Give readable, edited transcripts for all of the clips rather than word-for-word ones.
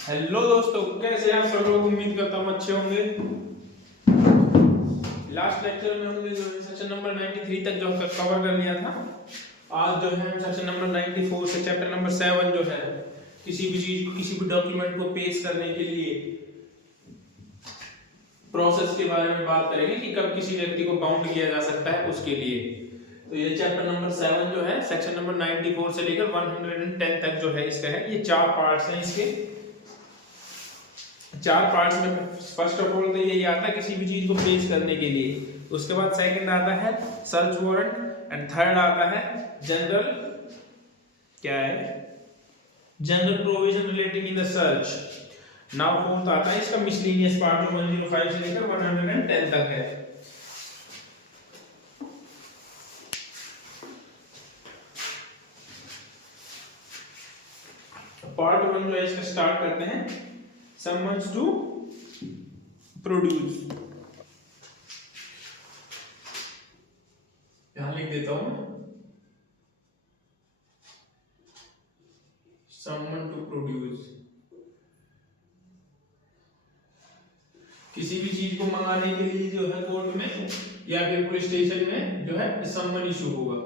Hello दोस्तों, कैसे हैं आप सब लोग। उम्मीद करता हूँ अच्छे होंगे। लास्ट लेक्चर में हमने जो है सेक्शन नंबर 93 तक जो कवर कर लिया था। आज जो है सेक्शन नंबर 94 से चैप्टर नंबर 7 जो है किसी भी चीज को, किसी भी डॉक्यूमेंट को पेश करने के लिए प्रोसेस के बारे में बात करेंगे कि कब किसी व्यक्ति को बाउंड किया जा सकता है उसके लिए। तो ये चैप्टर नंबर 7 जो है सेक्शन नंबर 94 से लेकर 110 तक जो है इसका है। ये 4 पार्ट्स हैं इसके। 4 पार्ट्स में फर्स्ट ऑफ ऑल तो यही आता है किसी भी चीज को पेश करने के लिए। उसके बाद सेकंड आता है सर्च वारंट एंड थर्ड आता है जनरल, क्या है, general provision relating in the search. Now fourth आता है इसका मिसलेनियस पार्ट जो 105 से लेकर 110 तक है। पार्ट 1 जो है इसका स्टार्ट करते हैं summons to produce। यहां लिख देता हूं summon to produce। किसी भी चीज को मंगाने के लिए जो है कोर्ट में या फिर पुलिस स्टेशन में जो है सम्मन इशू होगा।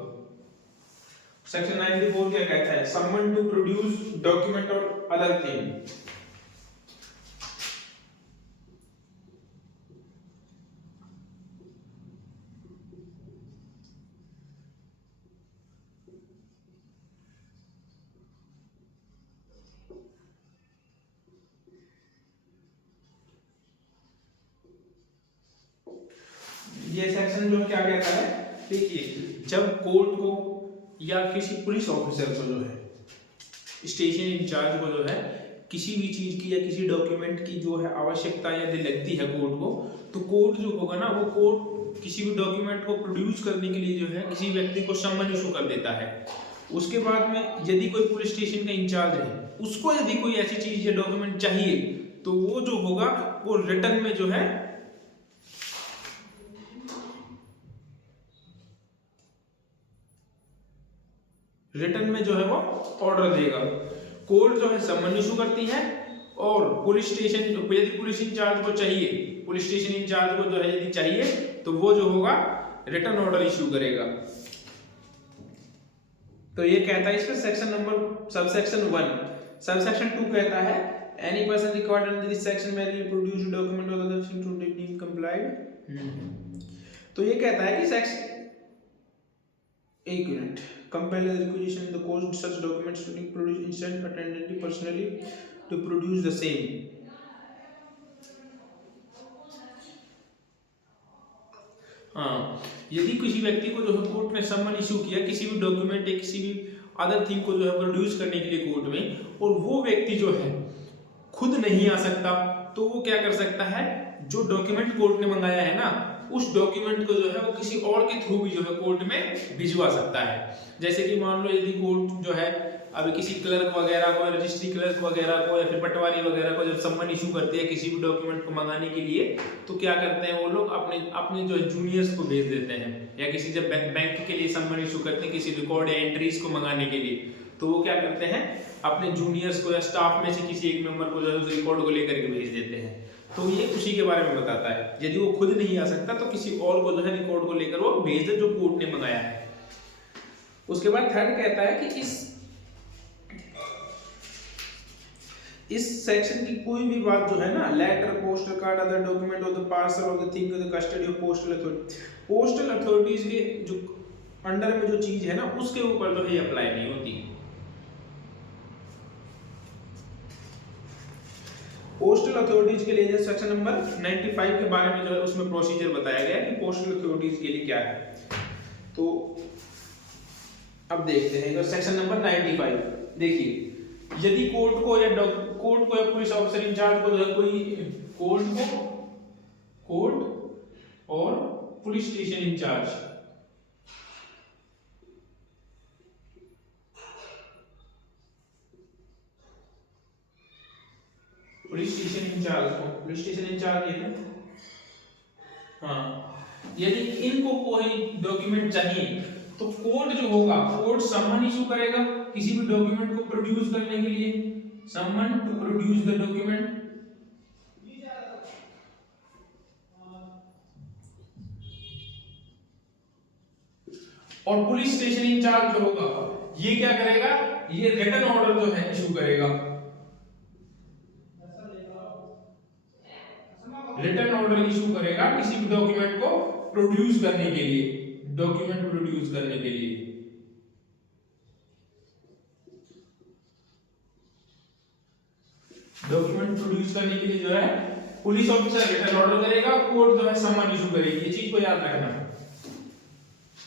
सेक्शन 94 क्या कहता है? सम्मन टू प्रोड्यूस डॉक्यूमेंट और अदर थिंग। ये सेक्शन जो क्या कहता है, देखिए, जब कोर्ट को या किसी पुलिस ऑफिसर को जो है, स्टेशन इंचार्ज को जो है किसी भी चीज की या किसी डॉक्यूमेंट की जो है आवश्यकता यदि लगती है कोर्ट को, तो कोर्ट जो होगा ना, वो कोर्ट किसी भी डॉक्यूमेंट को प्रोड्यूस करने के लिए जो है किसी व्यक्ति को सम्मन इशू कर देता है। उसके बाद में यदि कोई पुलिस स्टेशन का इंचार्ज है, उसको यदि कोई ऐसी चीज या डॉक्यूमेंट चाहिए, तो वो जो होगा वो रिटर्न में जो है वो ऑर्डर देगा। कोर्ट जो है सम्मन इशू करती है और पुलिस स्टेशन, यदि पुलिस इंचार्ज को चाहिए, पुलिस स्टेशन इंचार्ज को जो है यदि चाहिए, तो वो जो होगा रिटर्न ऑर्डर इशू करेगा। तो ये कहता है इसका सेक्शन नंबर सबसेक्शन 1। सबसेक्शन 2 कहता है any person required under this section may produce document or other thing to deem complied। तो ये कहता है कि सेक्शन, एक minute, compel the requisition the cost such documents to be produced instant attendantly personally to produce the same। हाँ, यदि किसी व्यक्ति को जो है कोर्ट ने सम्मन इशू किया किसी भी डॉक्यूमेंट या किसी भी अदर थिंग को जो है प्रोड्यूस करने के लिए कोर्ट में, और वो व्यक्ति जो है खुद नहीं आ सकता, तो वो क्या कर सकता है, जो डॉक्यूमेंट कोर्ट ने मंगाया है ना, उस डॉक्यूमेंट को जो है वो किसी और के थ्रू भी जो है कोर्ट में भिजवा सकता है। जैसे कि मान लो यदि कोर्ट जो है अभी किसी क्लर्क वगैरह को, रजिस्ट्री क्लर्क वगैरह को या फिर पटवारी वगैरह को जब सम्मन इशू करते हैं किसी भी डॉक्यूमेंट को मंगाने के लिए, तो क्या करते हैं वो लोग अपने अपने जो है जूनियर्स को भेज देते हैं। या किसी जब बैंक के लिए सम्मन इशू करते हैं किसी रिकॉर्ड या एंट्रीज को मंगाने के लिए, तो वो क्या करते हैं अपने जूनियर्स को या स्टाफ में से किसी एक मेंबर को जो है उस रिकॉर्ड को लेकर के भेज देते हैं। तो ये उसी के बारे में बताता है, यदि वो खुद नहीं आ सकता तो किसी और को जो है रिकॉर्ड को लेकर वो भेज दे जो कोर्ट ने मंगाया है। उसके बाद थर्ड कहता है कि इस सेक्शन की कोई भी बात जो है ना, letter, postal card, other document और the parcel of the thing in the custody of postal authority, postal authorities के जो अंडर में जो चीज है ना, उसके ऊपर जो है अप्लाई नहीं होती। पोस्टल अथॉरिटीज के लिए जो सेक्शन नंबर 95 के बारे में जो है उसमें प्रोसीजर बताया गया है कि पोस्टल अथॉरिटीज के लिए क्या है। तो अब देखते हैं सेक्शन नंबर 95। देखिए, यदि कोर्ट को या पुलिस ऑफिसर इंचार्ज को जो है कोई कोर्ट और police station in charge, police station in charge ये है, हाँ, यदि इनको कोई डॉक्यूमेंट चाहिए तो कोर्ट जो होगा, कोर्ट सम्मन इशू करेगा किसी भी डॉक्यूमेंट को प्रोड्यूस करने के लिए। someone to produce the document, और पुलिस स्टेशन इंचार्ज जो होगा ये क्या करेगा, ये रिटन ऑर्डर जो है इशू करेगा, रिटन ऑर्डर इशू करेगा किसी भी डॉक्यूमेंट को प्रोड्यूस करने के लिए, डॉक्यूमेंट प्रोड्यूस करने के लिए। डॉक्यूमेंट प्रोड्यूस करने के लिए जो है पुलिस ऑफिसर रिटन ऑर्डर करेगा, कोर्ट जो है समन इशू करेगी। ये चीज को याद रखना।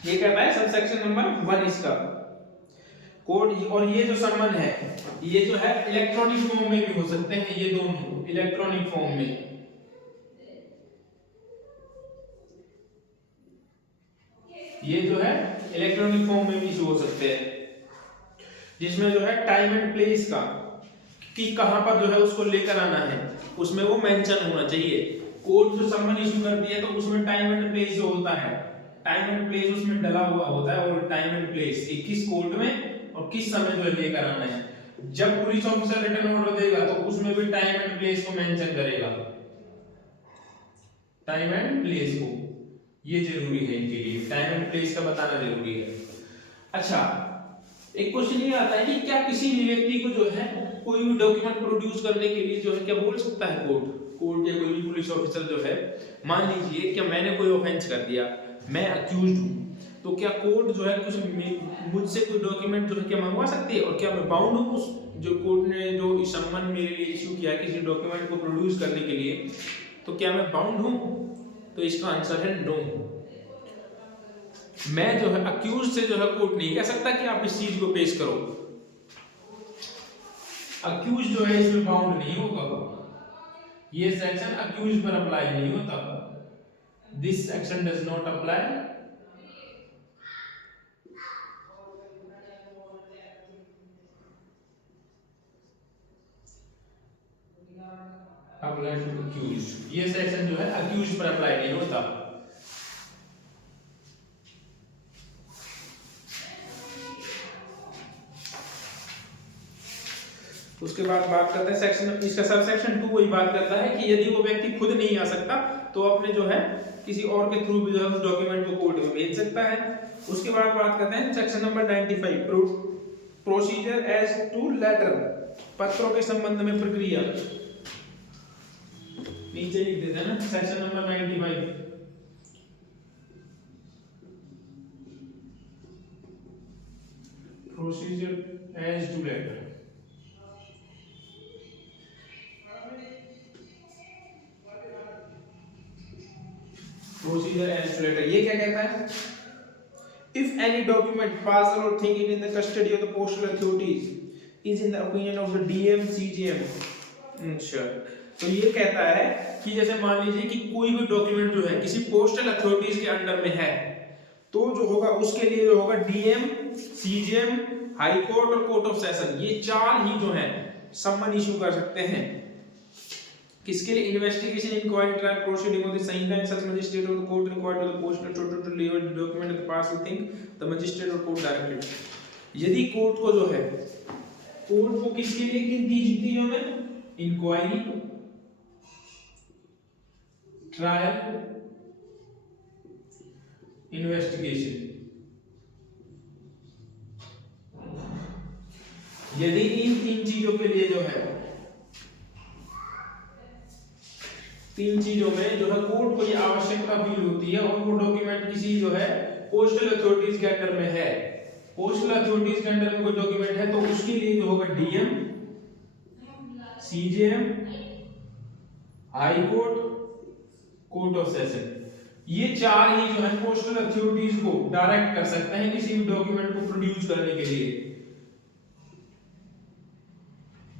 ये कहता है सबसेक्शन नंबर 1 इसका कोड। और ये जो समन है ये जो है इलेक्ट्रॉनिक फॉर्म में भी हो सकते हैं, ये दोनों इलेक्ट्रॉनिक फॉर्म में, ये जो है इलेक्ट्रॉनिक फॉर्म में भी इशू हो सकते हैं, जिसमें जो है टाइम एंड प्लेस का कि कहां पर जो है उसको लेकर आना है उसमें वो मेंशन होना चाहिए। कोर्ट जो समन इशू करती है तो उसमें टाइम एंड प्लेस जो होता है, टाइम एंड प्लेस उसमें डला हुआ होता है, और टाइम एंड प्लेस किस कोर्ट में और किस समय जो है लेकर आना है। जब पुलिस ऑफिसर रिटन ऑर्डर देगा तो उसमें भी टाइम एंड प्लेस को मेंशन करेगा, टाइम एंड प्लेस को, ये जरूरी है इनके लिए, टाइम एंड प्लेस का बताना जरूरी है। अच्छा, एक क्वेश्चन ये आता है कि क्या किसी भी व्यक्ति को जो है कोई भी डॉक्यूमेंट प्रोड्यूस करने के लिए जो है क्या बोल सकता है कोर्ट, कोर्ट या कोई भी पुलिस ऑफिसर जो है, मान लीजिए कि मैंने कोई ऑफेंस कर दिया, मैं अक्यूज्ड हूं, तो क्या कोर्ट जो है कुछ मुझसे कोई डॉक्यूमेंट जो है क्या मंगवा सकती है, और क्या मैं बाउंड हूं उस जो कोर्ट ने जो सम्मन मेरे लिए इशू किया है किसी डॉक्यूमेंट को प्रोड्यूस करने के लिए, तो क्या मैं बाउंड हूं? तो इसका आंसर है नो। मैं जो है अक्यूज से जो है कोर्ट नहीं कह सकता कि आप इस चीज को पेश करो, अक्यूज जो है इसमें बाउंड नहीं होगा, ये सेक्शन अक्यूज पर अप्लाई नहीं होता, this section does not apply apply to accused, ये सेक्शन जो है अक्यूज पर अप्लाई नहीं होता। उसके बाद बात करते हैं सेक्शन, इसका सब सेक्शन 2 वही बात करता है कि यदि वो व्यक्ति खुद नहीं आ सकता तो अपने जो है किसी और के थ्रू भी जो है उस डॉक्यूमेंट को कोर्ट में भेज सकता है। उसके बाद बात करते हैं section number 95 procedure as to letter, पत्रों के संबंध में प्रक्रिया, नीचे लिख देते हैं ना section number 95, procedure as to letter. Procedure as to letter ये क्या कहता है? If any document, parcel or thing is in the custody of the postal authorities is in the opinion of the DM CGM। अच्छा, तो ये कहता है कि जैसे मान लीजिए कि कोई भी डॉक्यूमेंट जो है किसी पोस्टल अथॉरिटीज के अंडर में है, तो जो होगा उसके लिए जो होगा डीएम, सीजीएम, हाई कोर्ट और कोर्ट ऑफ सेशन, ये चार ही जो है सम्मन इशू कर सकते हैं। किसके लिए? Investigation, inquiry, trial proceeding of the Sanhita and such magistrate of the court required to the postal authority to deliver the document of the parcel thing the magistrate और कोर्ट डायरेक्टेड। यदि कोर्ट को जो है, कोर्ट को किसके लिए किन चीजों में? इंक्वायरी, ट्रायल, इन्वेस्टिगेशन, यदि इन तीन चीजों के लिए जो है, तीन चीजों में जो है कोर्ट को ये आवश्यकता फील होती है और वो डॉक्यूमेंट किसी जो है पोस्टल अथॉरिटीज के अंडर में है, पोस्टल अथॉरिटीज के अंडर में कोई डॉक्यूमेंट है, तो उसके लिए जो होगा DM, CGM, high court, court of session, ये चार ही जो है पोस्टल अथॉरिटीज को डायरेक्ट कर सकते हैं किसी भी डॉक्यूमेंट को प्रोड्यूस करने के लिए।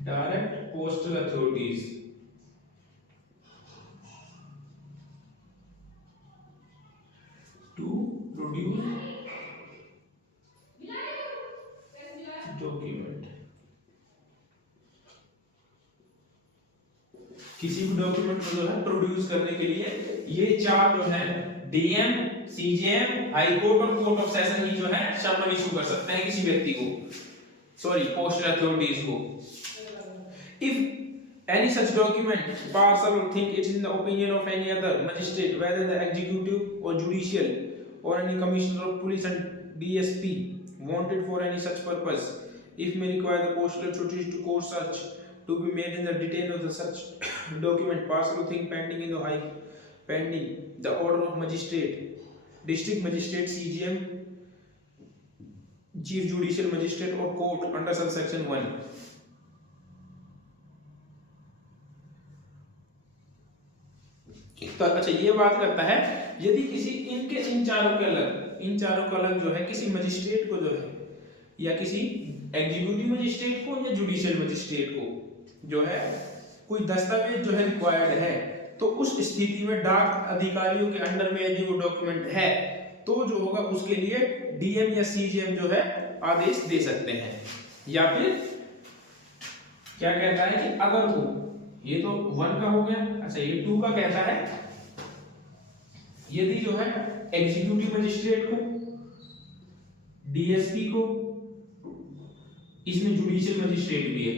Direct postal authorities to produce document, किसी भी डॉक्यूमेंट को जो है प्रोड्यूस करने के लिए ये चार जो है डीएम, सीजीएम, हाई कोर्ट और कोर्ट ऑफ सेशन ही जो है सम्मन इशू कर सकते हैं किसी व्यक्ति को, सॉरी पोस्टल अथॉरिटीज को। If any such document, parcel or thing, it is in the opinion of any other magistrate, whether the executive or judicial or any commissioner of police and DSP, wanted for any such purpose, if may require the postal authorities to cause such to be made in the detail of the such document, parcel or thing pending in the high pending the order of magistrate, district magistrate, CGM, chief judicial magistrate or court under subsection 1. तो अच्छा ये बात करता है, यदि किसी इनके इन चारों का अलग जो है किसी मजिस्ट्रेट को जो है या किसी एग्जीक्यूटिव मजिस्ट्रेट को या जुडिशियल मजिस्ट्रेट को जो है कोई दस्तावेज जो है रिक्वायर्ड है, तो उस स्थिति में डाक अधिकारियों के अंडर में यदि वो डॉक्यूमेंट है तो जो होगा उसके लिए डीएम या सीजीएम जो है आदेश दे सकते हैं। या फिर क्या कहता है कि अगर वो, ये तो 1 का हो गया, अच्छा ये 2 का कहता है यदि जो है एग्जीक्यूटिव मजिस्ट्रेट को, डीएसपी को, इसमें जुडिशियल मजिस्ट्रेट भी है,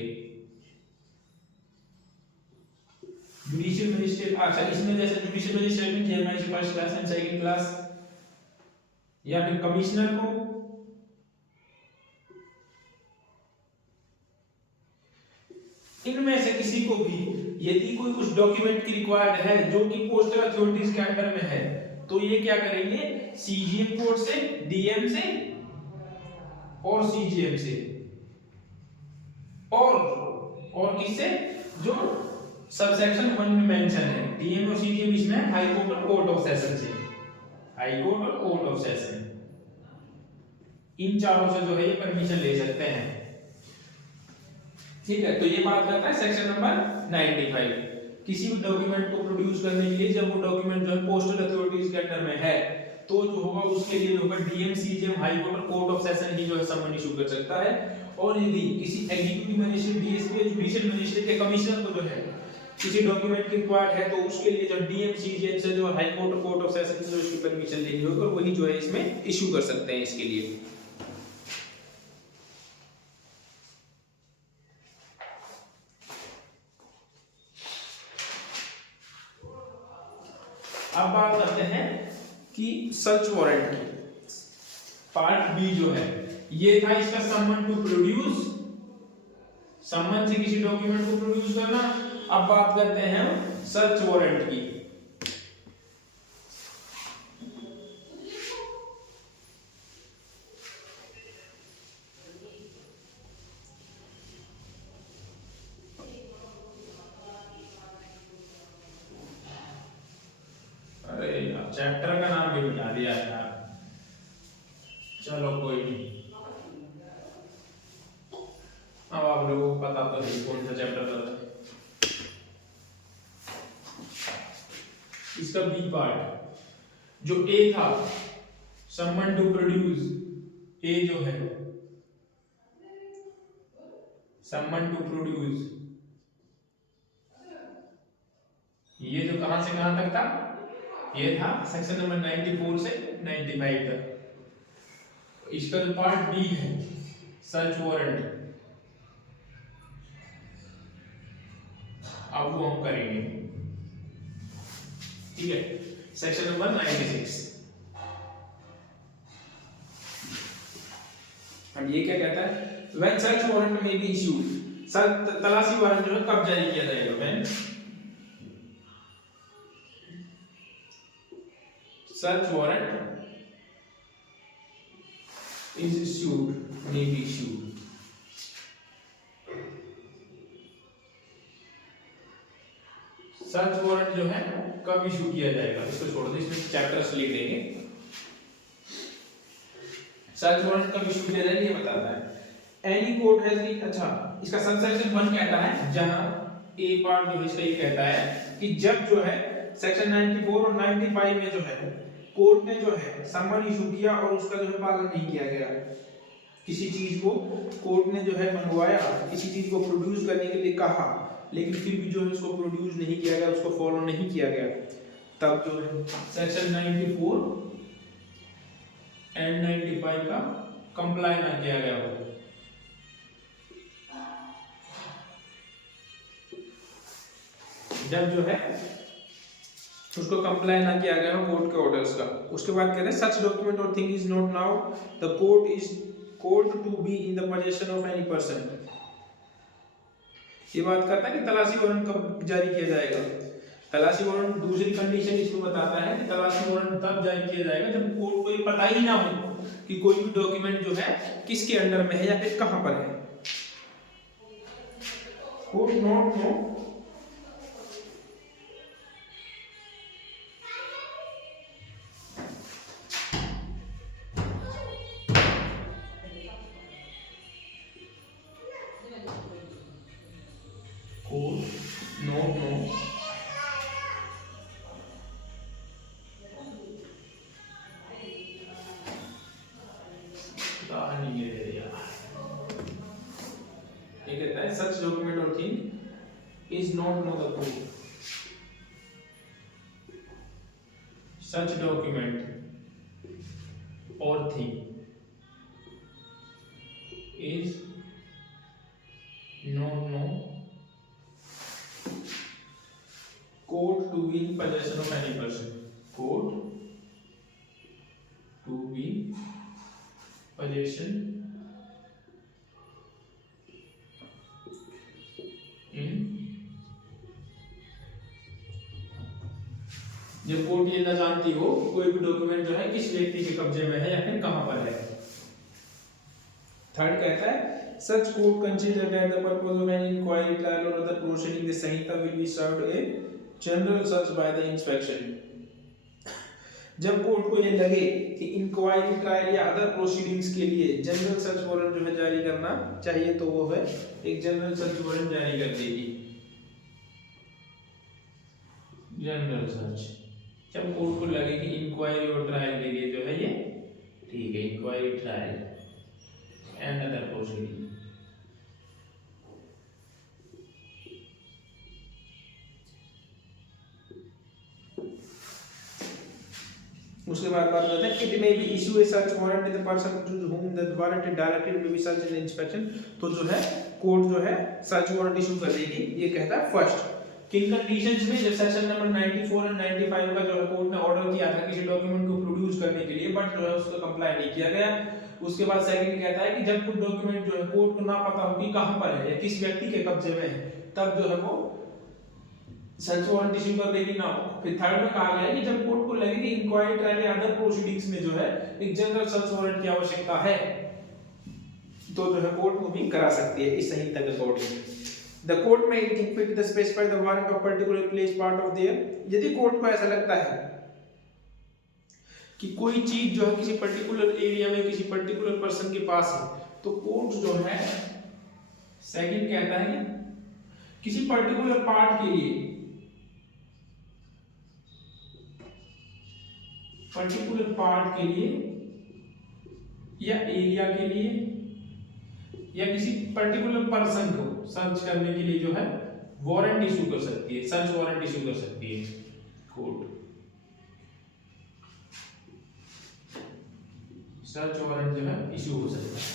जुडिशियल मजिस्ट्रेट, अच्छा इसमें जैसे जुडिशियल मजिस्ट्रेट में जेएमआईसी first class and second class, या फिर कमिश्नर को, इनमें से किसी को भी यदि कोई उस डॉक्यूमेंट की रिक्वायर्ड है जो कि पोस्टल अथॉरिटीज के अंडर में है, तो ये क्या करेंगे, सीजीएम कोर्ट से, डीएम से और सीजीएम से और किससे, जो सबसेक्शन 1 में मेंशन है, डीएम और सीजीएम, इसमें हाई कोर्ट और कोर्ट ऑफ सेशन से, हाई कोर्ट और कोर्ट ऑफ सेशन, इन चारों से जो है ये परमिशन ले सकते हैं। ठीक है, तो ये बात करता है सेक्शन नंबर 95, किसी भी डॉक्यूमेंट को प्रोड्यूस करने के लिए जब वो डॉक्यूमेंट जो है पोस्टल अथॉरिटीज के अंडर में है, तो जो होगा उसके लिए जो होगा डीएम, सीजीएम, हाई कोर्ट और कोर्ट ऑफ सेशन ही जो है समन इशू कर सकता है। और यदि किसी executive magistrate, DSP, judicial magistrate या कमिश्नर को जो है किसी डॉक्यूमेंट की रिक्वायर्ड है, तो उसके लिए जो डीएम, सीजीएम से जो हाई कोर्ट और कोर्ट ऑफ सेशन से जो इसकी परमिशन लेनी होगी और वही जो है इसमें इशू कर सकते हैं इसके लिए। अब बात करते हैं कि सर्च वारंट की, पार्ट बी जो है ये था इसका समन टू प्रोड्यूस, समन से किसी डॉक्यूमेंट को प्रोड्यूस करना। अब बात करते हैं हम सर्च वारंट की। चैप्टर का नाम भी बता दिया यार, चलो कोई नहीं। अब आप लोगों को पता तो है कौन सा चैप्टर था। इसका बी पार्ट जो ए था, समन टू प्रोड्यूस, ए जो है समन टू प्रोड्यूस, ये जो कहां से कहां तक था, ये था सेक्शन नंबर 94 से 95 तक। इसका जो पार्ट बी है सर्च वारंट, अब वो हम करेंगे। ठीक है, सेक्शन नंबर 96। अब ये क्या कहता है, व्हेन सर्च वारंट में बी इश्यूड, तलाशी वारंट जो है कब जारी किया जाएगा, when search warrant is issued, may be issued। Search warrant जो है कब इशू किया जाएगा, इसको छोड़ दो, इसमें चैप्टर्स लिख देंगे। सर्च वारंट कब इशू किया जाएगा ये बताता है। एनी कोर्ट हैज दी, अच्छा इसका सबसेक्शन 1 कहता है, जहां ए पार्ट जो है इसका ये कहता है कि जब जो है सेक्शन 94 और 95 में जो है कोर्ट ने जो है समन इशू किया और उसका जो है पालन नहीं किया गया, किसी चीज को कोर्ट ने जो है मंगवाया, किसी चीज को प्रोड्यूस करने के लिए कहा, लेकिन फिर भी जो है उसको प्रोड्यूस नहीं किया गया, उसको फॉलो नहीं किया गया, तब जो है सेक्शन 94 एंड 95 का कंप्लाई ना किया गया हो, जब जो है उसको कंप्लाई ना किया गया हो कोर्ट के ऑर्डर्स का। उसके बाद कहते हैं सच डॉक्यूमेंट और thing is not now the court to be in the position of any person. ये बात करता है कि तलाशी वारंट कब जारी किया जाएगा। तलाशी वारंट दूसरी कंडीशन इसमें बताता है कि तलाशी वारंट तब जारी किया जाएगा जब कोर्ट को ये पता ही ना हो कि कोई भी डॉक्यूमेंट जो है किसके अंडर में है या फिर कहां पर है। Court not know such document or thing is not know the code. Such document or thing is not know code to be in possession of any person. Code to be possession जब court ये ना जानती हो कोई भी document जो है किस व्यक्ति के कब्जे में है या फिर कहां पर है। थर्ड कहता है such court consider that the purpose of an inquiry trial और अदर प्रोसीडिंग द संहिता will be served a general search by the inspection. जब कोर्ट को ये लगे कि इंक्वायरी ट्रायल या अदर प्रोसीडिंग्स के लिए जनरल सर्च वारंट जो है जारी करना चाहिए तो वो है एक जनरल सर्च वारंट जारी कर देगी। जनरल सर्च जब कोर्ट को लगे कि इंक्वायरी और ट्रायल के लिए जो है ये ठीक है inquiry trial and other proceeding. उसके बाद बात करते हैं it may be issue a search warrant to the person to whom the warrant is directed may be search and inspection। तो जो है कोर्ट जो है सर्च वारंट इशू कर देगी। ये कहता है फर्स्ट किन कंडीशंस में जब सेक्शन नंबर 94 और 95 का जो है कोर्ट ने ऑर्डर किया था किसी डॉक्यूमेंट को प्रोड्यूस करने के लिए बट जो है उसको कंप्लाई नहीं किया गया। उसके बाद सेकंड कहता है कि जब कोई डॉक्यूमेंट जो है कोर्ट को ना पता हो कि कहां पर है या किस व्यक्ति के कब्जे में है तब जो है वो सर्च वारंट इशू कर देगी ना। फिर थर्ड में कहा गया है कि जब कोर्ट को लगे कि इंक्वायरी ट्रायल या अदर प्रोसीडिंग्स में जो है एक जनरल सर्च वारंट की आवश्यकता है तो जो है कोर्ट को भी करा सकती है इस संहिता के according. The court may think fit to specify the warrant of particular place part of their। यदि कोर्ट को ऐसा लगता है कि कोई चीज जो है किसी पर्टिकुलर एरिया में किसी पर्टिकुलर पर्सन के पास है तो कोर्ट जो है सेकंड कहता है कि किसी पर्टिकुलर पार्ट के लिए या एरिया के लिए या किसी पर्टिकुलर पर्सन को सर्च करने के लिए जो है वारंट इशू कर सकती है सर्च वारंट इशू कर सकती है कोर्ट। सर्च वारंट जो है इशू हो सकता है।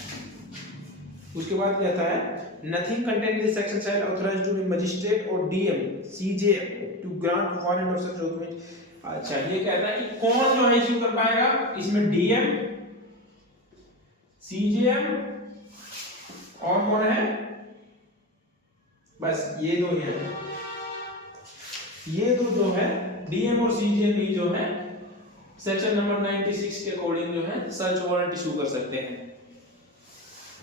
उसके बाद कहता है nothing content in this section shall authorise to be magistrate और DM CJM to grant warrant of such document. अच्छा ये कहता है कि कौन जो है इशू कर पाएगा इसमें डीएम सीजेएम और कौन है बस ये दो ही है। ये दो जो है डीएम और सीजेएम ही जो है सेक्शन नंबर 96 के अकॉर्डिंग जो है सर्च वारंट इशू कर सकते हैं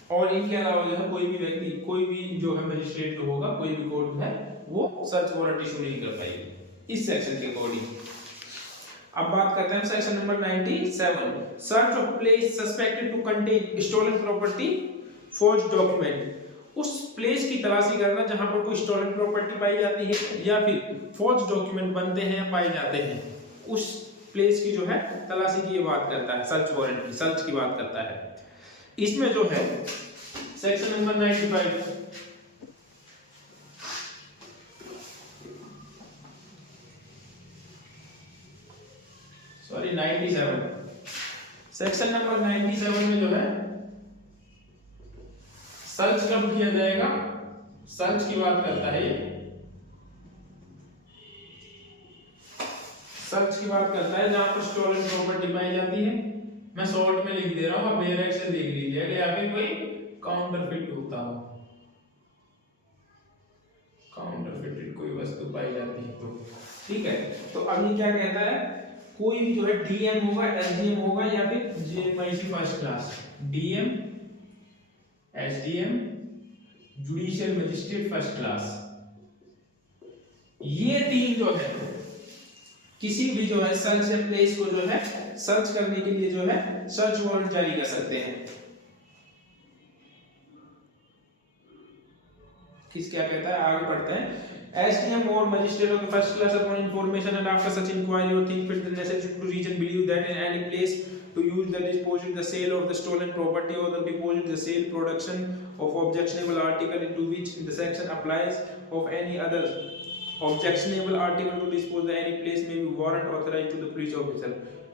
और इनके अलावा जो है कोई भी व्यक्ति कोई भी जो है मजिस्ट्रेट जो होगा कोई भी कोर्ट है वो सर्च वारंट इशू नहीं कर पाएगी इस सेक्शन के अकॉर्डिंग। अब बात करते हैं section number 97 search of place suspected to contain stolen property forge document. उस प्लेस की तलाशी करना जहां पर कोई स्टोलन प्रॉपर्टी पाई जाती है या फिर फोर्ज डॉक्यूमेंट बनते हैं या पाए जाते हैं उस प्लेस की जो है तलाशी की ये बात करता है सर्च वारंट की सर्च की बात करता है। इसमें जो है section number 95 sorry 97 section number 97 में जो है सर्च कब किया जाएगा सर्च की बात करता है ये सर्च की बात करता है जहां पर स्टोलन प्रॉपर्टी पाई जाती है। मैं शॉर्ट में लिख दे रहा हूं, आप डायरेक्ट से देख लीजिए कि यहाँ पे कोई काउंटरफिट होता हो, काउंटरफिटेड कोई वस्तु पाई जाती है तो ठीक है। तो अब ये क्या कहता है, कोई भी जो है डीएम होगा, एसडीएम होगा या फिर जेएमआईसी first class, DM, SDM, judicial magistrate first class, ये तीन जो है किसी भी जो है सर्च प्लेस को जो है सर्च करने के लिए जो है सर्च वारंट जारी कर सकते हैं। किस क्या कहता है, आगे पढ़ते हैं। SDM or magistrate of the first class upon information and after such inquiry or think fit the necessary to reason believe that in any place to use the deposit, the sale of the stolen property or the deposit, the sale, production of objectionable article into which the section applies of any other objectionable article to dispose the any place may be warrant authorized to the police officer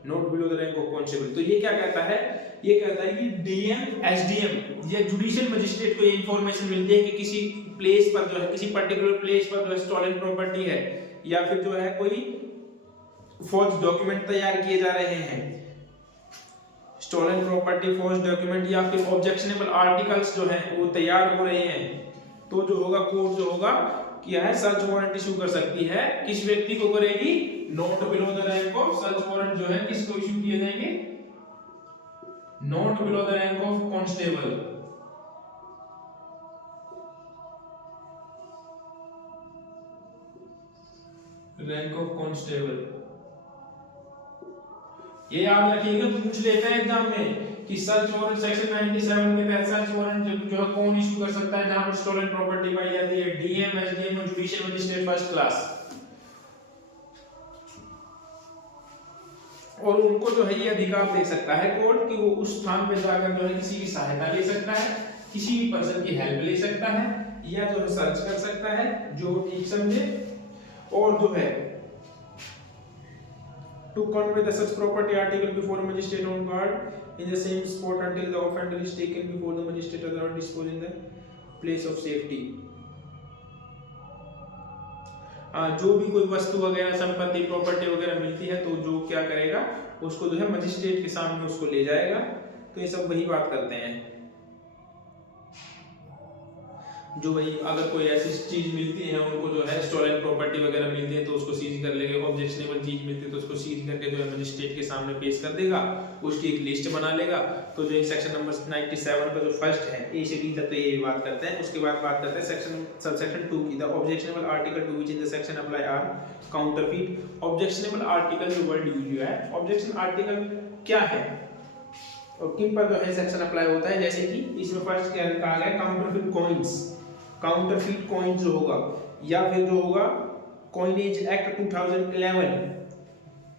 not below the rank of constable। तो ये क्या कहता है, ये कहता है कि DM, SDM या जुडिशियल मजिस्ट्रेट को ये इंफॉर्मेशन मिलती है कि किसी प्लेस पर जो है, किसी पर्टिकुलर प्लेस पर जो है स्टोलन प्रॉपर्टी है या फिर जो है कोई फोर्ज डॉक्यूमेंट तैयार किए जा रहे हैं, स्टोलन प्रॉपर्टी, फोर्ज डॉक्यूमेंट या फिर ऑब्जेक्शनेबल आर्टिकल्स जो हैं वो तैयार हो रहे हैं, तो जो होगा कोर्ट जो होगा क्या है सर्च वारंट इशू कर सकती है। किस व्यक्ति को करेगी, not below the rank of, search warrant जो है किसको इशू किए जाएंगे, not below the rank of constable, rank of constable. ये याद रखिएगा, पूछ लेते हैं एग्जाम में कि सर्च वारंट सेक्शन 97 के तहत सर्च वारंट जो है कौन इशू कर सकता है जहां पर स्टोलन प्रॉपर्टी पाई जाती है, डीएम, एसडीएम और जुडिशियल मजिस्ट्रेट फर्स्ट क्लास। और उनको जो है ये अधिकार दे सकता है कोर्ट कि वो उस स्थान पे जाकर जो है किसी की सहायता ले सकता है, किसी भी पर्सन की हेल्प ले सकता है या जो है सर्च कर सकता है जो ठीक समझे, और जो है to convey the such property article before a magistrate on guard in the same spot until the offender is taken before the magistrate or disposed in the place of safety। जो भी कोई वस्तु वगैरह, संपत्ति, प्रॉपर्टी वगैरह मिलती है तो जो क्या करेगा, उसको जो है मजिस्ट्रेट के सामने उसको ले जाएगा। तो ये सब वही बात करते हैं जो भाई अगर कोई ऐसी चीज मिलती है उनको जो है स्टोलन प्रॉपर्टी वगैरह मिलती है तो उसको सीज कर लेंगे, ऑब्जेक्शनेबल चीज मिलती है तो उसको सीज करके जो है मजिस्ट्रेट के सामने पेश कर देगा, उसकी एक लिस्ट बना लेगा। तो जो सेक्शन नंबर 97 का जो फर्स्ट है ए से डी तक तो ये बात करते हैं। उसके बाद बात करते हैं सेक्शन सबसेक्शन 2 की, the objectionable article to which in the section apply are counterfeit. Objectionable article जो वर्ड यूज हुआ है, ऑब्जेक्शन आर्टिकल क्या है और किन पर जो है सेक्शन अप्लाई होता है, जैसे कि इसमें फर्स्ट क्या कहा गया, काउंटरफीट कॉइंस, काउंटरफीट कॉइन जो होगा या फिर जो होगा coinage act 2011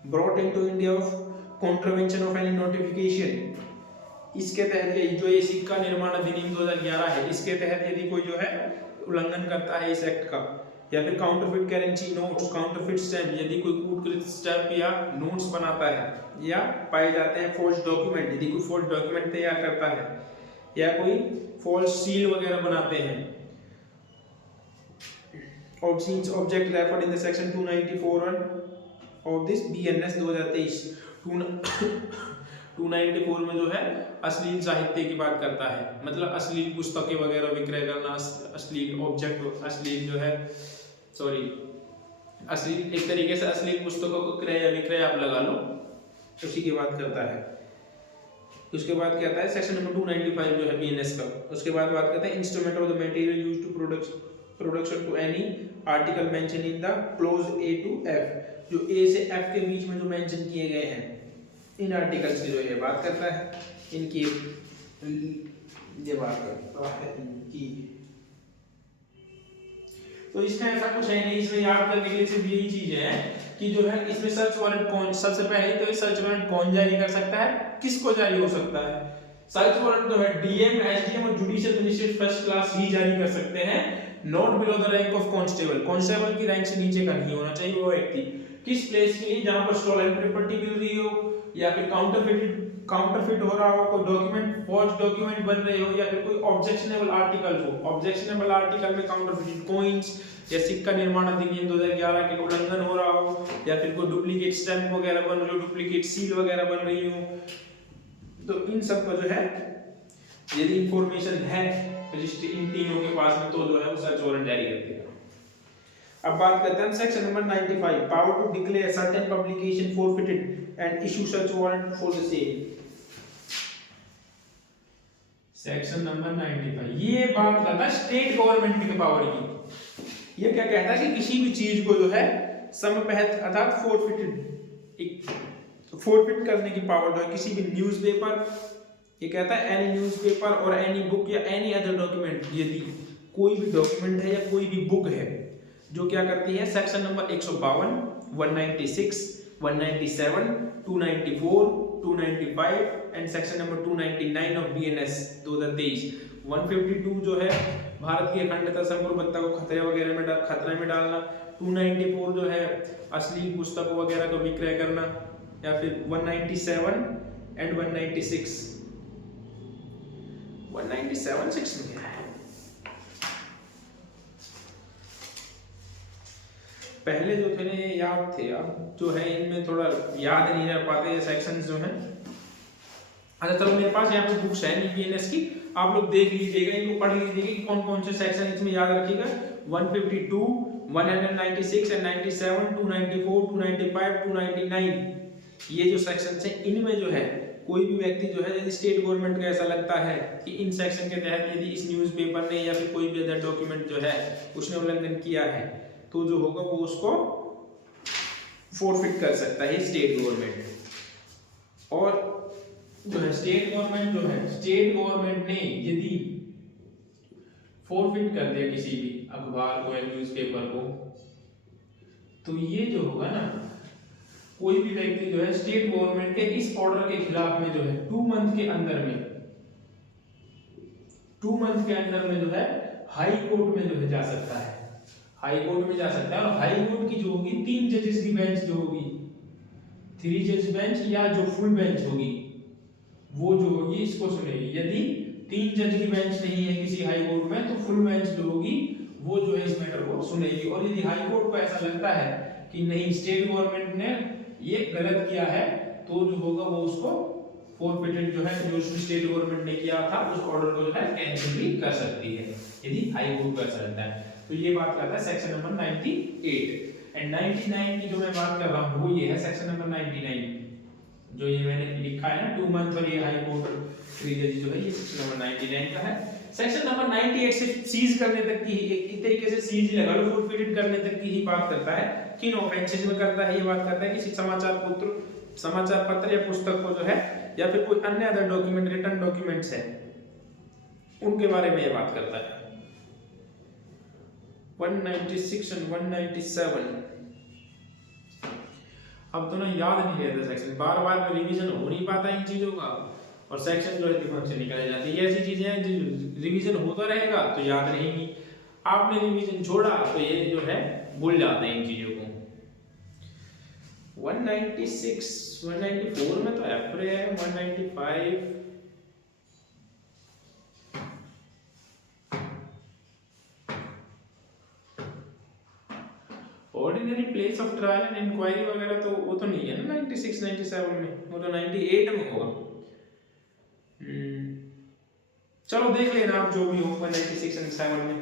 brought into India of contravention of any notification, इसके तहत जो ये सिक्का निर्माण अधिनियम 2011 है, इसके तहत यदि कोई जो है उल्लंघन करता है इस एक्ट का, या फिर counterfeit currency notes, counterfeit stamp, यदि कोई कूटकृत स्टैम्प या नोट्स बनाता है या पाए जाते हैं फोर्ज डॉक्यूमेंट, यदि कोई फोर्ज डॉक्यूमेंट तैयार करता है या कोई फॉल्स सील वगैरह बनाते हैं, obscene object referred in the section 294 of this BNS 2023 294 में जो है अश्लील साहित्य की बात करता है, मतलब अश्लील पुस्तकें वगैरह विक्रय करना, अश्लील ऑब्जेक्ट, अश्लील जो है अश्लील एक तरीके से अश्लील पुस्तकों को क्रय या विक्रय आप लगा लो, उसी की बात करता है। उसके बाद क्या आता है सेक्शन नंबर 295 जो है BNS का। उसके बाद बात करते हैं instrument of the material used to production to any article mention in the clause A to F, जो A से F के बीच में जो मेंशन किए गए हैं इन आर्टिकल्स की जो ये बात करता है, इनकी ये बात करता है इनकी। तो इसमें ऐसा कुछ है नहीं, इसमें याद करने के लिए सिर्फ यही चीज है कि जो है इसमें सर्च वारंट कौन, सबसे पहले तो ये सर्च वारंट कौन जारी कर सकता है, किसको जारी हो सकता है। सर्च वारंट जो है डीएम, एसडीएम और जुडिशियल मजिस्ट्रेट फर्स्ट क्लास ही जारी कर सकते हैं, not below the rank of constable, constable की रैंक से नीचे का नहीं होना चाहिए वो व्यक्ति। किस प्लेस के लिए, जहां पर स्टोलन प्रॉपर्टी मिल रही हो या फिर काउंटरफिटेड काउंटरफिट हो रहा हो, कोई डॉक्यूमेंट फॉर्ज डॉक्यूमेंट बन रहे हो, या फिर कोई ऑब्जेक्शनेबल आर्टिकल हो, ऑब्जेक्शनेबल आर्टिकल में काउंटरफिटेड कॉइन्स या सिक्का निर्माण अधिनियम 2011 के उल्लंघन हो रहा हो, या फिर कोई डुप्लीकेट स्टैंप वगैरह बन रही हो, डुप्लीकेट सील वगैरह बन रही हो, तो इन सब का जो है यदि इंफॉर्मेशन है रजिस्ट्री इन तीनों के पास में, तो जो है वो सर्च वारंट जारी कर देगा। अब बात करते हैं section number 95, power to declare certain publication forfeited and issue search warrant for the same. Section number 95 ये बात करता है स्टेट गवर्नमेंट की पावर की। ये क्या कहता है कि किसी भी चीज को जो है समपहत अर्थात फॉरफिट करने की पावर जो है किसी भी न्यूज़पेपर, ये कहता है एनी न्यूज़पेपर और एनी बुक या एनी अदर डॉक्यूमेंट, यदि कोई भी डॉक्यूमेंट है या कोई भी बुक है जो क्या करती है section number 152, 196, 197, 294, 295 and section number 299 of BNS 2023, 152 जो है भारत की अखंडता संप्रभुता को खतरे में डालना, 294 जो है अश्लील पुस्तकों वगैरह का विक्रय करना, या फिर 197 एंड 196 197 में है। पहले जो थे ना ये याद थे, अब जो है इनमें थोड़ा याद नहीं रह पाते ये सेक्शंस जो हैं। अच्छा चलो मेरे पास यहाँ पे बुक्स है नहीं बीएनएस की, आप लोग देख लीजिएगा, इनको पढ़ लीजिएगा कि कौन कौन से सेक्शन इसमें याद रखिएगा। 152, 196 एंड 97, 294, 295, 299 ये जो सेक्शंस हैं इनमें जो है कोई भी व्यक्ति जो है यदि स्टेट गवर्नमेंट को ऐसा लगता है कि इन सेक्शन के तहत यदि इस न्यूज़पेपर ने या फिर कोई भी अदर डॉक्यूमेंट जो है उसने उल्लंघन किया है, तो जो होगा वो उसको फॉरफिट कर सकता है स्टेट गवर्नमेंट। और जो है स्टेट गवर्नमेंट ने यदि फॉरफिट कर दिया किसी भी अखबार को या न्यूज़पेपर को, तो ये जो होगा ना कोई भी व्यक्ति जो है स्टेट गवर्नमेंट के इस ऑर्डर के खिलाफ में जो है 2 मंथ के अंदर में जो है हाई कोर्ट में जो है जा सकता है, हाई कोर्ट में जा सकता है। और हाई कोर्ट की जो होगी 3 जजेस की बेंच जो होगी, 3 जज बेंच या जो फुल बेंच होगी वो जो होगी इसको सुनेगी। यदि 3 जज की बेंच नहीं है किसी हाई कोर्ट में, तो फुल बेंच जो होगी वो जो है इस मैटर को सुनेगी। और यदि हाई कोर्ट को ऐसा लगता है कि नहीं स्टेट गवर्नमेंट ने ये गलत किया है, तो जो होगा वो उसको फॉरफिटेड जो है जो स्टेट गवर्नमेंट ने किया था उस ऑर्डर को जो है कैंसिल भी कर सकती है यदि हाई कोर्ट को ऐसा लगता है। तो ये बात करता है सेक्शन नंबर 98 एंड 99 की जो मैं बात कर रहा हूँ वो ये है सेक्शन नंबर 99 जो ये मैंने लिखा है ना 2 मंथ और ये हाई कोर्ट 3 जज जो है ये सेक्शन नंबर 99 का है। सेक्शन नंबर 98 से सीज करने तक की एक तरीके से सीज ही लगा लो, फॉरफिटेड करने तक की ही बात करता है। किन ऑफेंसेस में करता है ये बात करता है किसी समाचार पत्र या पुस्तक को जो है या फिर कोई अन्य अदर डॉक्यूमेंट रिटन डॉक्यूमेंट्स है उनके बारे में ये बात करता है। 196 and 197 अब तो ना याद नहीं रहता सेक्शन, बार बार में रिवीजन हो नहीं पाता इन चीजों का और सेक्शन जो है दिमाग से निकाले जाते हैं। ये ऐसी चीजें हैं जो रिवीजन होता रहेगा तो याद रहेंगी, आपने रिवीजन छोड़ा तो ये जो है भूल जाते हैं इन चीजों को। 196 194 में तो एप्रे है, 195 ordinary place of trial and inquiry वगैरह तो वो तो नहीं है ना 96 97 में, वो तो 98 में होगा। चलो देख लेना आप जो भी हो 196 एंड 7 में।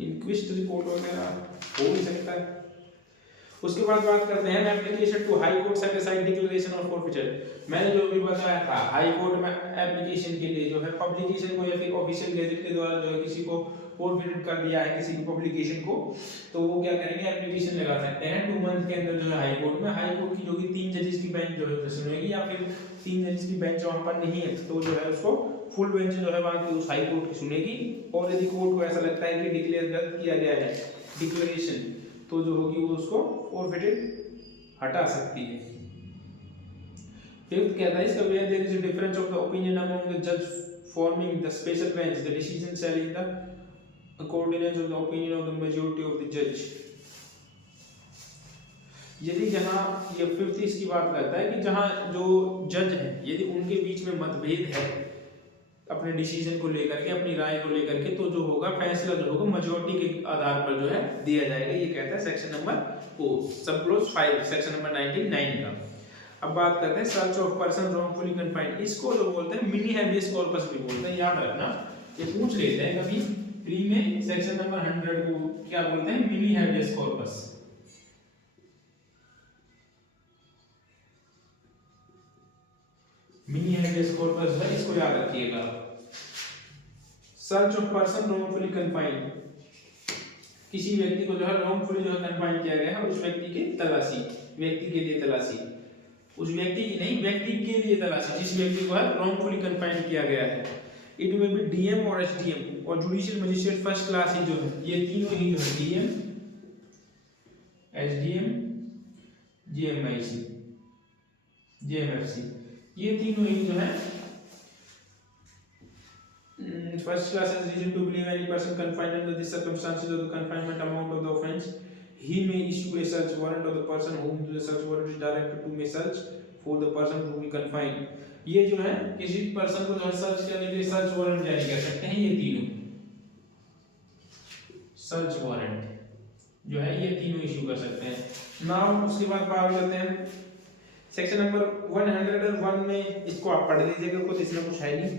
इंक्विस्ट रिपोर्ट वगैरह हो भी सकता है। उसके बाद बात करते हैं application to high court set aside declaration of forfeiture. मैंने जो भी बताया था हाई कोर्ट में एप्लीकेशन के लिए जो है पब्लिकेशन को या फिर ऑफिशियल गैजेट के द्वारा जो है किसी को फॉरफिट कर दिया है किसी की पब्लिकेशन को, तो वो क्या करेंगे एप्लीकेशन लगा सकते हैं 2 मंथ के अंदर जो है हाई कोर्ट में। हाई कोर्ट की जो कि 3 जजेस की बेंच जो है सुनेगी या फिर 3 जजेस की बेंच वहां पर नहीं है तो जो है उसको फुल बेंच जो है वहां की उस हाई कोर्ट की सुनेगी। और यदि कोर्ट को ऐसा लगता है कि डिक्लेयर गलत किया गया है डिक्लेरेशन, तो जो होगी वो उसको फॉरफिटेड हटा सकती है। फिफ्थ कहता है इसका where there is a difference of the opinion among the जज forming the special bench the decision shall in the accordance of the opinion of the majority of the judge। यदि जहाँ ये 5th इसकी बात करता है कि जहाँ जो जज है यदि उनके बीच में मतभेद है अपने डिसीजन को लेकर के, अपनी राय को लेकर के, तो जो होगा फैसला जो होगा मेजॉरिटी के आधार पर जो है दिया जाएगा। ये कहता है section number 4 sub clause 5 section number 99 का। अब बात करते हैं search of person wrongfully confined. इसको जो बोलते हैं मिनी हैबियस कॉर्पस भी बोलते हैं, याद रखना। ये पूछ लेते हैं कभी प्री में, सेक्शन नंबर 100 को क्या बोलते हैं? Mini habeas corpus. Mini habeas corpus है, इसको याद रखिएगा। Search of person wrongfully confined, किसी व्यक्ति को जो है रॉन्गफुली जो है कन्फाइन किया गया है, उस व्यक्ति की तलाशी, व्यक्ति के लिए तलाशी, उस व्यक्ति की नहीं, व्यक्ति के लिए तलाशी जिस व्यक्ति को है रॉन्गफुली कन्फाइन किया गया है। इट में भी डीएम और एसडीएम और जुडिशियल मजिस्ट्रेट फर्स्ट क्लास ही जो है, ये तीनों ही जो है डीएम, एसडीएम, जेएमआईसी, जेएमएफसी, ये तीनों ही जो है first class has reason to believe any person confined under the circumstances of the confinement amount of the offence, he may issue a search warrant of the person whom the search warrant is directed to may search for the person to be confined। ये जो है किसी person को जो है search करने के लिए सर्च वारंट जारी कर सकते हैं, ये तीनों सर्च वारंट जो है ये तीनों इशू कर सकते हैं। नाउ उसके बाद बात करते हैं सेक्शन नंबर 101 में, इसको आप पढ़ लीजिएगा खुद, इसमें कुछ है नहीं।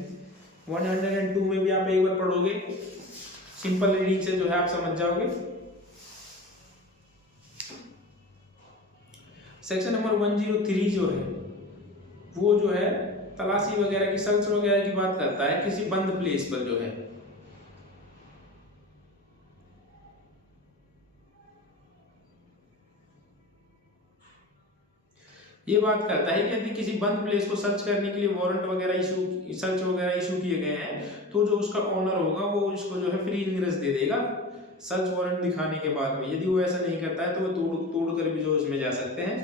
102 में भी आप एक बार पढ़ोगे, सिंपल रीडिंग से जो है आप समझ जाओगे। सेक्शन नंबर 103 जो है वो जो है तलाशी वगैरह की, सर्च वगैरह की बात करता है किसी बंद प्लेस पर जो है। ये बात करता है कि यदि किसी बंद प्लेस को सर्च करने के लिए वारंट वगैरह इशू, सर्च वगैरह इशू किए गए हैं, तो जो उसका ओनर होगा वो उसको जो है फ्री इंग्रेस दे देगा सर्च वारंट दिखाने के बाद में। यदि वो ऐसा नहीं करता है तो वो तोड़ कर भी जो उसमें जा सकते हैं।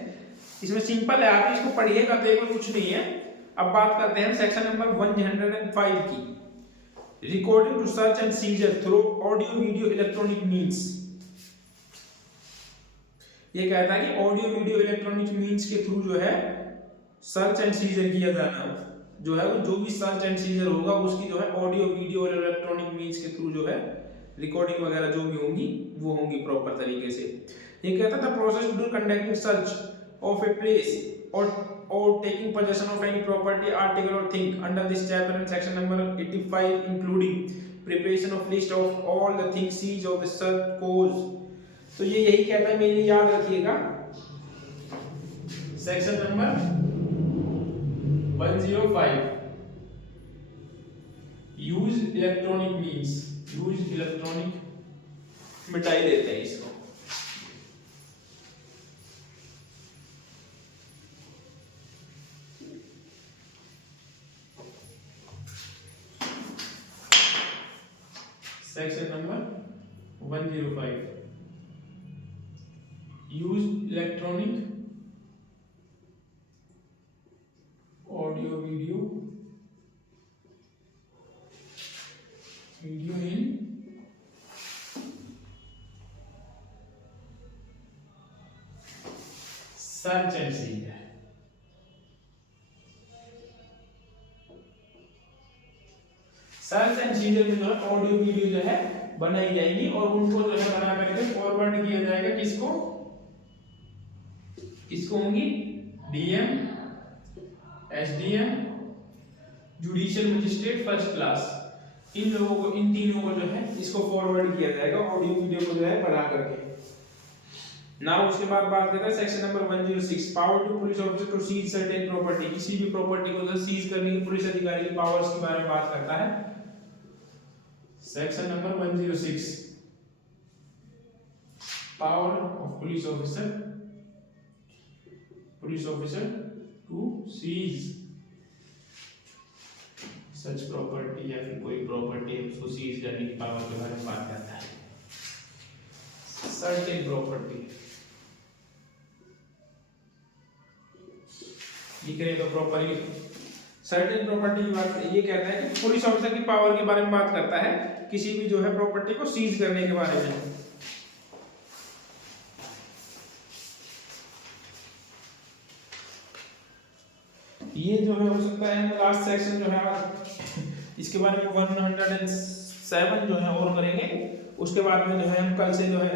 इसमें सिंपल है, आप इसको पढ़िएगा तो एक कुछ नहीं है। अब बात करते हैं सेक्शन नंबर 105 की, recording to search and seizure through audio video electronic means. ये कहता है कि ऑडियो वीडियो इलेक्ट्रॉनिक मीन्स के थ्रू जो है सर्च एंड सीजर किया जाना जो है, वो जो भी सर्च एंड सीजर होगा उसकी जो है ऑडियो वीडियो और इलेक्ट्रॉनिक मीन्स के थ्रू जो है रिकॉर्डिंग वगैरह जो भी होंगी वो होंगी प्रॉपर तरीके से। ये कहता था process to conducting search of a place or taking possession of any property, article or thing under this chapter and section number 85 including preparation of list of all the things seized of the search cause। तो ये यही कहता है, मेरे लिए याद रखिएगा section number 105 use electronic means, use electronic, मिटाई देते हैं इसको। Section number 105 use electronic audio video in search and scissor. Search and scissor में जो है ऑडियो वीडियो जो है बनाई जाएंगी और उनको जो है बना करके फॉरवर्ड किया जाएगा किसको, किसको होंगी, DM, SDM, judicial magistrate first class, इन लोगों को, इन तीनों को जो है इसको फॉरवर्ड किया जाएगा ऑडियो वीडियो को जो है बना करके। नाउ उसके बाद बात करते हैं section number 106 power to police officer to seize certain property. किसी भी प्रॉपर्टी को सीज करने की पुलिस अधिकारी की पावर्स के बारे में बात करता है। Section number 106 power of police officer to seize such property या फिर कोई प्रॉपर्टी है उसको सीज करने की पावर के बारे में बात करता है। सर्टेन प्रॉपर्टी लिख रहे तो प्रॉपर्ली सर्टेन प्रॉपर्टी की बात, ये कहता है कि पुलिस ऑफिसर की पावर के बारे में बात करता है किसी भी जो है प्रॉपर्टी को सीज करने के बारे में। ये जो है हो सकता है लास्ट सेक्शन जो है आज इसके बारे में 107 जो है और करेंगे, उसके बाद में जो है हम कल से जो है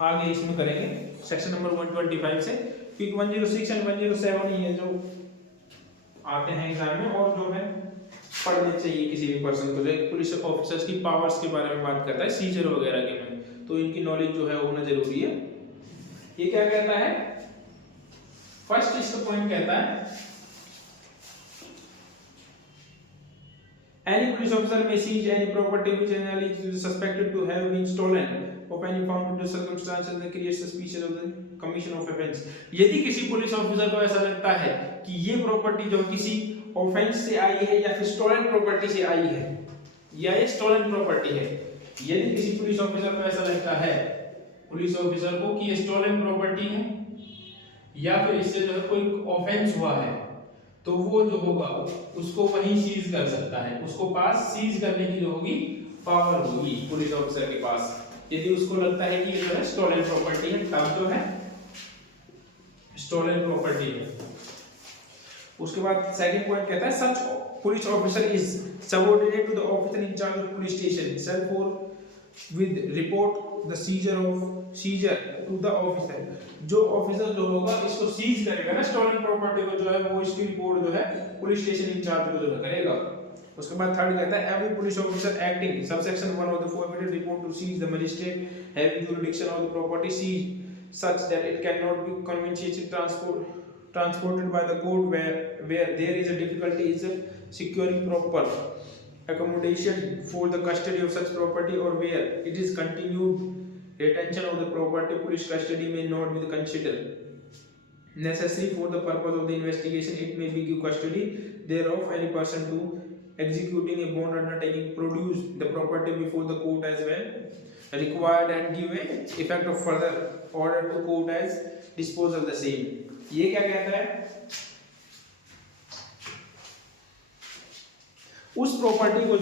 आगे इसमें करेंगे सेक्शन नंबर 125 से, क्योंकि 106 एंड 107 ये जो आते हैं एग्जाम में और जो है पढ़ने चाहिए किसी भी पर्सन को। जो पुलिस ऑफिसर्स की पावर्स के बारे में बात करता है सीजर वगैरह के में, तो इनकी नॉलेज जो है होना जरूरी है। ये क्या कहता है, फर्स्ट इसका पॉइंट कहता है any police officer may seize any property which is suspected to have been stolen of any found to the circumstances that create suspicion of the commission of offense। यदि किसी पुलिस ऑफिसर को ऐसा लगता है कि ये प्रॉपर्टी जो किसी ऑफेंस से आई है या फिर स्टोलन प्रॉपर्टी से आई है या ये स्टोलन प्रॉपर्टी है, यदि किसी पुलिस ऑफिसर को ऐसा लगता है पुलिस ऑफिसर को कि ये स्टोलन प्रॉपर्टी है या फिर इससे जो है कोई ऑफेंस हुआ है, तो वो जो होगा उसको वहीं सीज कर सकता है, उसको पास सीज करने की जो होगी पावर होगी पुलिस ऑफिसर के पास। यदि उसको लगता है कि ये जो है स्टोलन प्रॉपर्टी है तब जो है स्टोलन प्रॉपर्टी है। उसके बाद सेकंड पॉइंट कहता है such police officer is subordinate to the officer in charge of police station self for with report the seizure to the officer. जो ऑफिसर जो होगा इसको सीज करेगा ना स्टोलन प्रॉपर्टी को, जो है वो इसकी रिपोर्ट जो है पुलिस स्टेशन इंचार्ज को जो है करेगा। उसके बाद थर्ड कहता है every police officer acting subsection 1 of the forbidden report to seize the magistrate having jurisdiction of the property seize such that it can not be conveniently transported by the court where there is a difficulty is securing proper accommodation for the custody of such property or where it is continued retention of the property police custody may not be considered necessary for the purpose of the investigation. It may be give custody thereof any person to executing a bond undertaking produce the property before the court as well required and give a effect of further order to court as dispose of the same। ये क्या कहता है, उस property को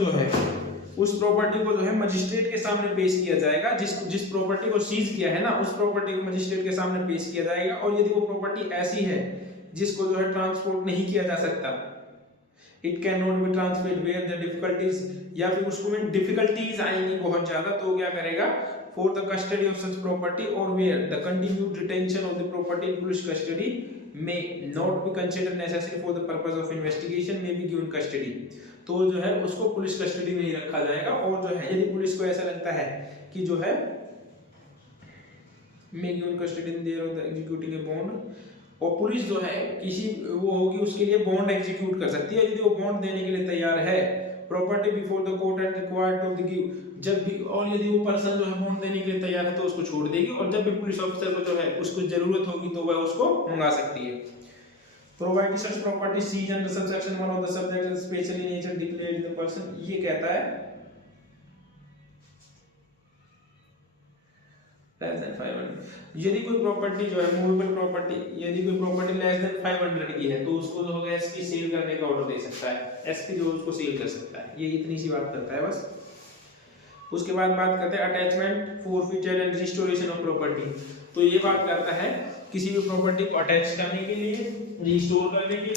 जो है magistrate के सामने पेश किया जाएगा, जिस प्रॉपर्टी को सीज किया है ना उस प्रॉपर्टी को मजिस्ट्रेट के सामने पेश किया जाएगा। और यदि वो प्रॉपर्टी ऐसी है जिसको जो है ट्रांसपोर्ट नहीं किया जा सकता, it can not be transferred where the difficulties, या फिर उसको में डिफिकल्टीज आएंगी बहुत ज्यादा, तो क्या करेगा for the custody of such property or where the continued retention of the property in police custody may not be considered necessary for the purpose of investigation may be given custody। तो जो है उसको police custody में ही रखा जाएगा। और जो है यदि पुलिस को ऐसा लगता है कि जो है may given custody in there of the executing a bond, और पुलिस जो है किसी वो होगी उसके लिए बॉन्ड एग्जीक्यूट कर सकती है। यदि वो बॉन्ड देने के लिए तैयार है property before the court and required to give, जब भी, और यदि वो पर्सन जो है बॉन्ड देने के लिए तैयार है तो उसको छोड़ देगी, और जब भी पुलिस ऑफिसर को जो है उसको जरूरत होगी तो वह उसको मंगा सकती है। Provide such property seize under subsection 1 of the subject specially nature declared the person. ये कहता है लेस देन 500, यदि कोई प्रॉपर्टी जो है मूवेबल प्रॉपर्टी, यदि कोई प्रॉपर्टी लेस देन 500 की है तो उसको जो होगा एसपी सेल करने का ऑर्डर दे सकता है, एसपी जो उसको सेल कर सकता है। ये इतनी सी बात करता है बस। उसके बाद बात करते हैं attachment forfeiture and restoration of property. तो ये बात करता है किसी भी प्रॉपर्टी को अटैच करने के लिए, रिस्टोर करने के लिए